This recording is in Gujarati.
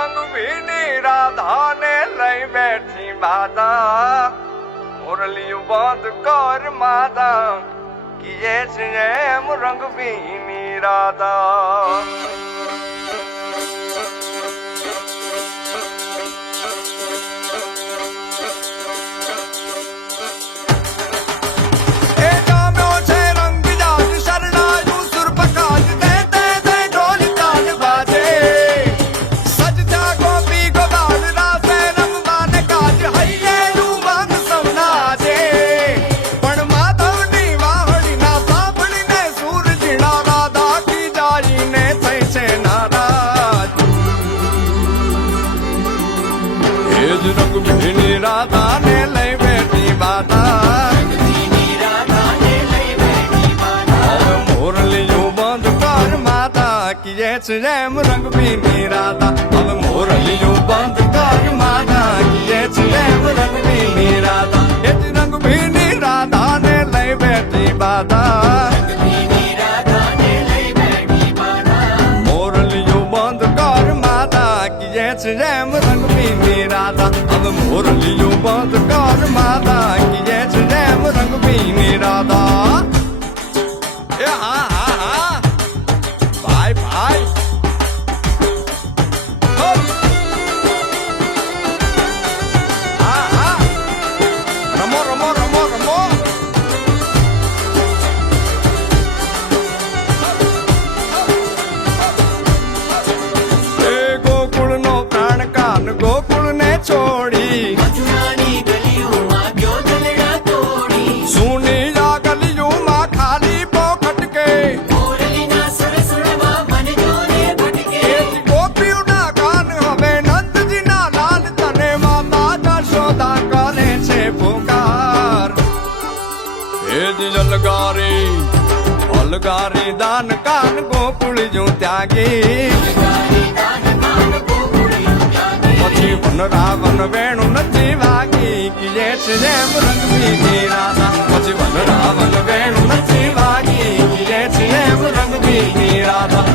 રંગભીની રાધાને લઈ બેઠી માતા મુરલિયું બંધ કર માતા કીએ છે એમ રંગભીની રાધા રંગભીની રાધાને લઈ બેઠી માતા મોરલિયું બંધ કર માતા કીએ છે એમ રંગભીની રાધા હવે મોરલિયું બંધ કર માતા કીએ છે એમ રંગભીની રાધા એ જ રંગભીની રાધાને લઈ બેઠી માતા મોરલિયું બંધ કર માતા કીએ છે એમ રંગભીની રાધા હવે મોરલિયું બંધ કર માતા કીએ છે એમ રંગભીની રાધા એ હા હા હા ભાઈ ભાઈ હા હા રમો રમો રમો રમો એ ગોકુળનો પ્રાણ કાન ગોકુળને છોડી મથુરાની ગલીઓમાં ગયો દલડા તોડી સુની આ ગલીઓમાં ખાલી પોખટ કે મોરલીના સરસુરવા મન જોને ભટકે ગોપીઓના કાન હવે નંદજીના લાલ તને માતા જશોદા કરે છે પુકાર એ જ અલગારી દાન કાન ગોકુળ જો ત્યાગી પછી વન રાવણ વેણુ નથી વાગી કીએ છે એમ રંગભીની રાધા પછી વન રાવણ વેણુ નથી વાગી કીએ છે એમ રંગભીની રાધા